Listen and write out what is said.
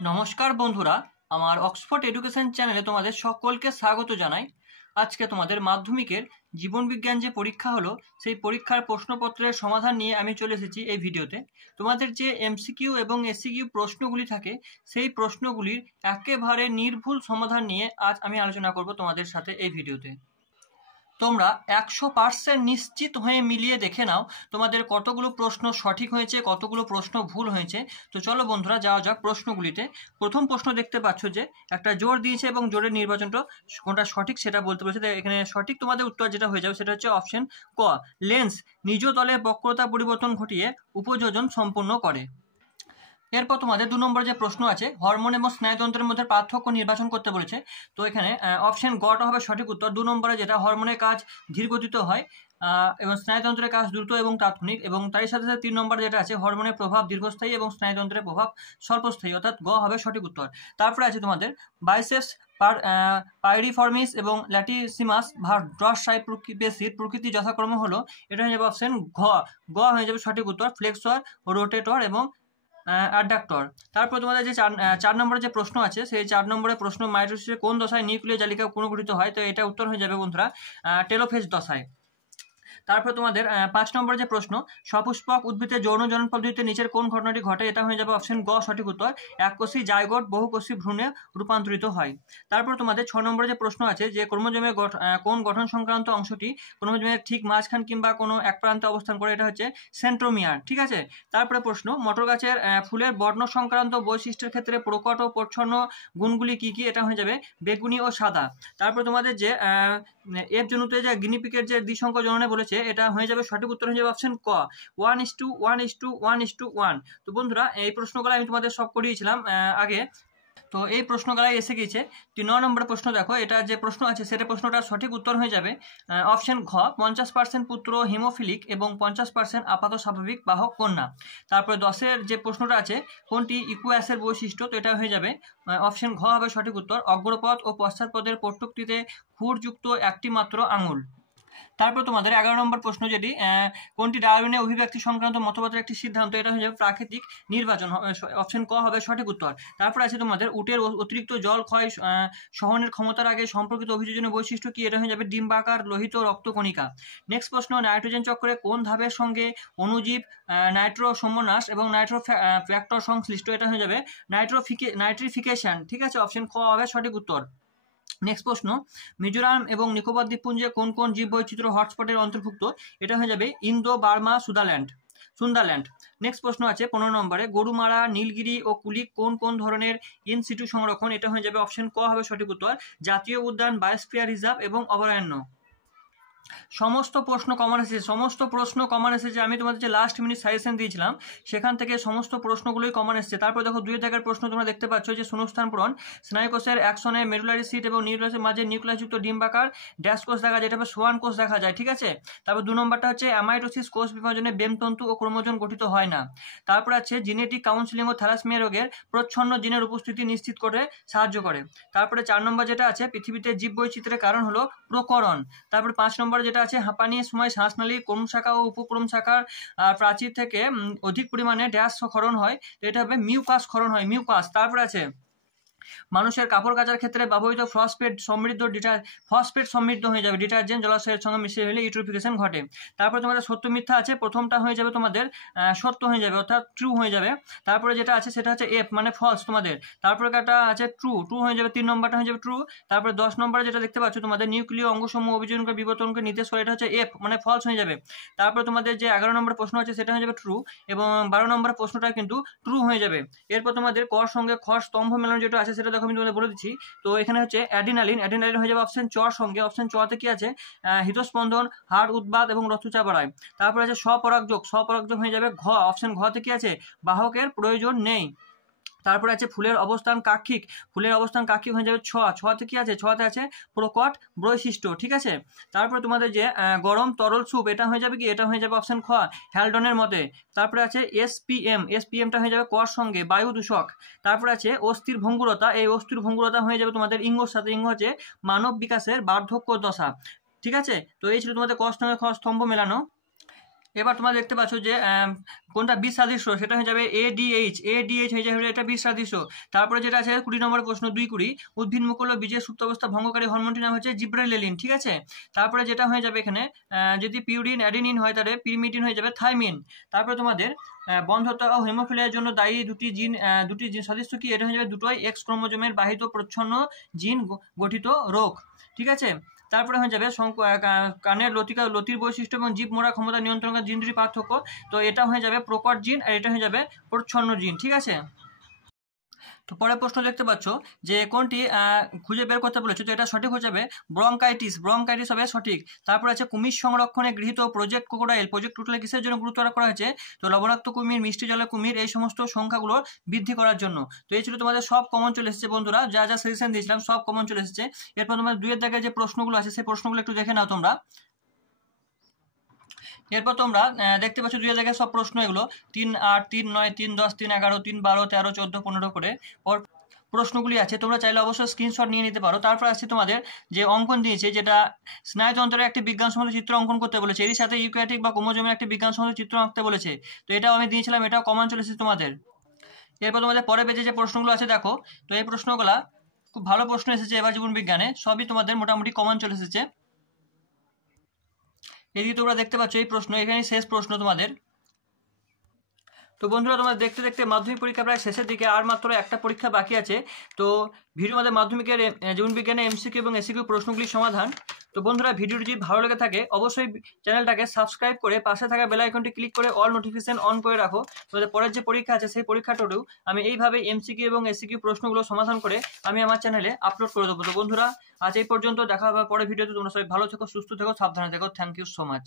নমস্কার বন্ধুরা, আমার অক্সফোর্ড এডুকেশন চ্যানেলে তোমাদের সকলকে স্বাগত জানাই। আজকে তোমাদের মাধ্যমিকের জীবনবিজ্ঞান যে পরীক্ষা হলো সেই পরীক্ষার প্রশ্নপত্রের সমাধান নিয়ে আমি চলে এসেছি এই ভিডিওতে। তোমাদের যে এমসিকিউ এবং এসসিকিউ প্রশ্নগুলি থাকে সেই প্রশ্নগুলির একেবারে নির্ভুল সমাধান নিয়ে আজ আমি আলোচনা করব তোমাদের সাথে এই ভিডিওতে। তোমরা 100% নিশ্চিত হয়ে মিলিয়ে দেখে নাও তোমাদের কতগুলো প্রশ্ন সঠিক হয়েছে, কতগুলো প্রশ্ন ভুল হয়েছে। তো চলো বন্ধুরা যাওয়া যাক প্রশ্নগুলিতে। প্রথম প্রশ্ন দেখতে পাচ্ছ যে একটা জোর দিয়েছে এবং জোরের নির্বাচনটা কোনটা সঠিক সেটা বলতে বলেছে। এখানে সঠিক তোমাদের উত্তর যেটা হয়ে যাবে সেটা হচ্ছে অপশন ক, লেন্স নিজ তলে বক্রতা পরিবর্তন ঘটিয়ে উপযোজন সম্পন্ন করে। এরপর তোমাদের 2 নম্বর যে প্রশ্ন আছে, হরমোন এবং স্নায়ুতন্ত্রের মধ্যে পার্থক্য নির্বাচন করতে বলেছে। তো এখানে অপশন গটা হবে সঠিক উত্তর। 2 নম্বরে যেটা হরমোনের কাজ ধীরগতিত হয় এবং স্নায়ুতন্ত্রের কাজ দ্রুত এবং তাৎক্ষণিক, এবং তারই সাথে সাথে 3 নম্বর যেটা আছে হরমোনের প্রভাব দীর্ঘস্থায়ী এবং স্নায়ুতন্ত্রের প্রভাব স্বল্পস্থায়ী, অর্থাৎ গ হবে সঠিক উত্তর। তারপরে আছে তোমাদের বাইসেপস পাইরিফর্মিস এবং ল্যাটিসিমাস ভার্ট্রাসাই পেশির প্রকৃতি যথাক্রমে হলো, এটা হয়ে যাবে অপশন গ হয়ে যাবে সঠিক উত্তর, ফ্লেক্সর, রোটেটর এবং অ্যাডাক্টর। তারপর তোমাদের যে 4 নম্বরের যে প্রশ্ন আছে সেই 4 নম্বরের প্রশ্ন, মাইটোসিসের কোন দশায় নিউক্লিয় জালিকা পুনর্গঠিত হয়? তো এটা উত্তর হয়ে যাবে বন্ধুরা টেলোফেজ দশায়। তারপর তোমাদের 5 নম্বর যে প্রশ্ন, সপুষ্পক উদ্ভিদের যৌন জনন পদ্ধতিতে নিচের কোন ঘটনাটি ঘটে? এটা হয়ে যাবে অপশন গ সঠিক উত্তর, এককোষী জাইগোট বহুকোষী ভ্রূণে রূপান্তরিত হয়। তারপর তোমাদের 6 নম্বরে যে প্রশ্ন আছে যে ক্রোমোজোমের কোন গঠন সংক্রান্ত অংশটি ক্রোমোজোমের ঠিক মাঝখান কিংবা কোনো এক প্রান্তে অবস্থান করে? এটা হচ্ছে সেন্ট্রোমিয়ার, ঠিক আছে। তারপরে প্রশ্ন, মটর গাছের ফুলের বর্ণ সংক্রান্ত বৈশিষ্ট্যের ক্ষেত্রে প্রকট ও প্রচ্ছন্ন গুণগুলি কি কি? এটা হয়ে যাবে বেগুনি ও সাদা। তারপর তোমাদের যে এর জন্যতে যে গিনিপিকের যে দ্বিসংখ্য জননে বলেছে, এটা হয়ে যাবে সঠিক উত্তর হয়ে যাবে অপশন ক, 1:1:1:1:1। তো বন্ধুরা এই প্রশ্নগুলো আমি তোমাদের সব করিয়েছিলাম আগে, তো এই প্রশ্নগুলাই এসে গেছে। 9 নম্বর প্রশ্ন দেখো, এটা যে প্রশ্ন আছে সেটা প্রশ্নটার সঠিক উত্তর হয়ে যাবে অপশন ঘ, 50% পুত্র হিমোফিলিক এবং 50% আপাত স্বাভাবিক বাহক কন্যা। তারপরে 10-এর যে প্রশ্নটা আছে, কোনটি ইকুয়াসের বৈশিষ্ট্য? তো এটা হয়ে যাবে অপশন ঘ হবে সঠিক উত্তর, অগ্রপদ ও পশ্চাৎপদের পট্টকটিতে খুরযুক্ত একটি মাত্র আঙুল। তারপর তোমাদের 11 নম্বর প্রশ্ন, যেটি কোনটি ডারউইনের অভিব্যক্তি সংক্রান্ত মতবাদের একটি সিদ্ধান্ত? এটা হয়ে যাবে প্রাকৃতিক নির্বাচন, অপশন ক হবে সঠিক উত্তর। তারপর আছে তোমাদের উটের অতিরিক্ত জল ক্ষয় সহনের ক্ষমতার আগে সম্পর্কিত অভিযোজনের বৈশিষ্ট্য কি? এটা হয়ে যাবে ডিম্বাকার লোহিত রক্তকণিকা। নেক্সট প্রশ্ন, নাইট্রোজেন চক্রে কোন ধাপের সঙ্গে অণুজীব নাইট্রো সমন্যাস এবং নাইট্রো ফ্যাক্টর সংশ্লিষ্ট? এটা হয়ে যাবে নাইট্রিফিকেশন, ঠিক আছে, অপশন খ হবে সঠিক উত্তর। নেক্সট প্রশ্ন, মিজোরাম এবং নিকোবর দ্বীপপুঞ্জে কোন কোন জীববৈচিত্র্য হটস্পটের অন্তর্ভুক্ত? এটা হয়ে যাবে ইন্দো বার্মা সুন্দারল্যান্ড। নেক্সট প্রশ্ন আছে 15 নম্বরে, গরুমারা, নীলগিরি ও কুলিক কোন কোন ধরনের ইন সিটু সংরক্ষণ? এটা হয়ে যাবে অপশন ক হবে সঠিক উত্তর, জাতীয় উদ্যান, বায়োস্ফিয়ার রিজার্ভ এবং অভয়ারণ্য। সমস্ত প্রশ্ন কমন এসেছে। আমি তোমাদের যে লাস্ট মিনিট সাজেশন দিয়েছিলাম সেখান থেকে সমস্ত প্রশ্নগুলোই কমন এসেছে। তারপর দেখো 2 দাগের প্রশ্ন তোমরা দেখতে পাচ্ছ যে শূন্যস্থান পূরণ, স্নায়ুকোষের অ্যাকশনে মেডুলারি সিট এবং নিউক্লিয়াসের মাঝে নিউক্লিয়াসযুক্ত ডিম্বাকার ড্যাশ কোষ দেখা যায়, এটা হবে সোয়ান কোষ দেখা যায়, ঠিক আছে। তারপর 2 নম্বরটা হচ্ছে অ্যামাইটোসিস, কোষ বিভাজনে বেমতন্তু ও ক্রোমোজোম গঠিত হয় না। তারপর আছে জেনেটিক কাউন্সিলিং ও থ্যালাসমিয়া রোগের প্রচ্ছন্ন জিনের উপস্থিতি নিশ্চিত করে সাহায্য করে। তারপরে 4 নম্বর যেটা আছে, পৃথিবীতে জীববৈচিত্র্যের কারণ হলো প্রকরণ। তারপর 5 নম্বর যেটা আছে, হাঁপানির সময় শ্বাসনালীর ক্রম শাখা ও উপক্রম শাখার প্রাচীর থেকে অধিক পরিমাণে ড্যাশ ক্ষরণ হয়, তো এটা হবে মিউকাস ক্ষরণ হয়, মিউকাস। তারপর আছে মানুষের কাপড় কাচার ক্ষেত্রে ব্যবহৃত ফসফেট সমৃদ্ধ হয়ে যাবে ডিটারজেন্ট জলাশয়ের সঙ্গে মিশে হলে ইউট্রোফিকেশন ঘটে। তারপরে তোমাদের সত্য মিথ্যা আছে, প্রথমটা হয়ে যাবে তোমাদের সত্য হয়ে যাবে, অর্থাৎ ট্রু হয়ে যাবে। তারপরে যেটা আছে সেটা হচ্ছে এফ মানে ফলস তোমাদের। তারপরে একটা আছে ট্রু হয়ে যাবে, 3 নম্বরটা হয়ে যাবে ট্রু। তারপরে 10 নম্বরে যেটা দেখতে পাচ্ছ তোমাদের নিউক্লিয় অঙ্গসমূহ অভিযোজনকে বিবর্তনকে নির্দেশ করে, এটা হচ্ছে এফ মানে ফলস হয়ে যাবে। তারপরে তোমাদের যে 11 নম্বর প্রশ্ন আছে সেটা হয়ে যাবে ট্রু, এবং 12 নম্বর প্রশ্নটা কিন্তু ট্রু হয়ে যাবে। এরপর তোমাদের কর সঙ্গে খর স্তম্ভ মেলানো যেটা আছে সেটা দেখো আমি তোমাদের বলে দিচ্ছি। তো এখানে হচ্ছে অ্যাডিনালিন হয়ে যাবে অপশন চ সঙ্গে, অপশন চতে কি আছে হৃদস্পন্দন, হাড় উৎপাদ এবং রক্তচাপ বাড়ায়। তারপর আছে স্বপরাগযোগ হয়ে যাবে ঘ, অপশন ঘতে কি আছে বাহকের প্রয়োজন নেই। তারপরে আছে ফুলের অবস্থান কাক্ষিক হয়ে যাবে ছতে কি আছে, ছতে আছে প্রকট বৈশিষ্ট্য, ঠিক আছে। তারপরে তোমাদের যে গরম তরল স্যুপ, এটা হয়ে যাবে কি, এটা হয়ে যাবে অপশন খ হ্যালডনের মতে। তারপরে আছে এসপিএমটা হয়ে যাবে কর সঙ্গে বায়ু দূষক। তারপরে আছে অস্থির ভঙ্গুরতা, এই অস্থির ভঙ্গুরতা হয়ে যাবে তোমাদের ইঙ্গর সাথে, ইঙ্গ হচ্ছে মানব বিকাশের বার্ধক্য দশা, ঠিক আছে। তো এই ছিল তোমাদের ক সঙ্গে খ স্তম্ভ মেলানো। এবার তোমরা দেখতে পাচ্ছ যে কোনটা বিশ সাদৃশ্য, সেটা হয়ে যাবে এডিএইচ হয়ে যাবে এটা বিশ সাদৃশ্য। তারপরে যেটা আছে 20 নম্বর প্রশ্ন 2 উদ্ভিদ মুকুল ও বীজের সুপ্ত অবস্থা ভঙ্গকারী হরমোনটির নাম হচ্ছে জিব্রেলিন, ঠিক আছে। তারপরে যেটা হয়ে যাবে এখানে যদি পিউরিন অ্যাডেনিন হয় তাহলে পিরিমিডিন হয়ে যাবে থাইমিন। তারপরে তোমাদের বন্ধ্যতা ও হেমোফিলিয়ার জন্য দায়ী দুটি জিন সাদৃশ্য কি, এটা হয়ে যাবে দুটোই এক্স ক্রোমোজোমের বাহিত প্রচ্ছন্ন জিন গঠিত রোগ, ঠিক আছে। তারপরে হয়ে যাবে কানের লতির বৈশিষ্ট্য এবং জীব মরা ক্ষমতা নিয়ন্ত্রণের জিন দুটি পার্থক্য। তো এটা হয়ে যাবে প্রকট জিন আর এটা হয়ে যাবে প্রচ্ছন্ন জিন, ঠিক আছে। তো পরের প্রশ্ন দেখতে পাচ্ছ যে কোনটি খুঁজে বের করতে বলেছে, তো এটা সঠিক হয়ে যাবে ব্রঙ্কাইটিস হবে সঠিক। তারপর আছে কুমির সংরক্ষণে গৃহীত প্রজেক্ট ক্রোকোডাইল, প্রজেক্ট টোটাল কিসের জন্য গুরুত্ব আরোপ করা হয়েছে, তো লবণাক্ত কুমির, মিষ্টি জলের কুমির, এই সমস্ত সংখ্যাগুলো বৃদ্ধি করার জন্য। তো এই ছিল তোমাদের সব কমন চলে এসেছে বন্ধুরা, যা যা সাজেশন দিয়েছিলাম সব কমন চলে এসেছে। এরপর তোমাদের 2 এর দাগে যে প্রশ্নগুলো আছে সেই প্রশ্নগুলো একটু দেখে নাও তোমরা। এরপর তোমরা দেখতে পাচ্ছ 2 এর দাগে সব প্রশ্ন এগুলো 3, 8, 3, 9, 3, 10, 3, 11, 3, 12, 13, 14, 15 করে প্রশ্নগুলি আছে, তোমরা চাইলে অবশ্যই স্ক্রিনশট নিয়ে নিতে পারো। তারপর আসছে তোমাদের যে অঙ্কন দিয়েছে, যেটা স্নায়ুতন্ত্রের একটি বিজ্ঞানসম্মত চিত্র অঙ্কন করতে বলেছে, এর সাথে ইউক্যারিওটিক বা ক্রোমোজোমের একটি বিজ্ঞানসম্মত চিত্র আঁকতে বলেছে। তো এটাও আমি দিয়েছিলাম, এটাও কমন চলে এসেছে তোমাদের। এরপর তোমাদের পরের পেজে যে প্রশ্নগুলো আছে দেখো, তো এই প্রশ্নগুলা খুব ভালো প্রশ্ন এসেছে এবার জীবন বিজ্ঞানে, সবই তোমাদের মোটামুটি কমন চলে এসেছে। এদিকে তোমরা দেখতে পাচ্ছ এই প্রশ্ন, এখানে শেষ প্রশ্ন তোমাদের। তো বন্ধুরা তোমরা দেখতে দেখতে মাধ্যমিক পরীক্ষা প্রায় শেষের দিকে, আর মাত্র একটা পরীক্ষা বাকি আছে। তো ভিডিও আমাদের মাধ্যমিকের জীবন বিজ্ঞানে এমসিকিউ এবং এসিকিউ প্রশ্নগুলির সমাধান। তো বন্ধুরা ভিডিওটি যদি ভালো লেগে থাকে অবশ্যই চ্যানেলটাকে সাবস্ক্রাইব করে পাশে থাকা বেল আইকনটি ক্লিক করে অল নোটিফিকেশন অন করে রাখো। তোমাদের পরের যে পরীক্ষা আছে সেই পরীক্ষাটাও আমি এইভাবে এমসিকিউ এবং এসিকিউ প্রশ্নগুলো সমাধান করে আমি আমার চ্যানেলে আপলোড করে দেবো। তো বন্ধুরা আজ এই পর্যন্ত, দেখা হবে পরের ভিডিওতে। তোমরা সবাই ভালো থেকো, সুস্থ থেকো, সাবধানে থেকো। Thank you so much.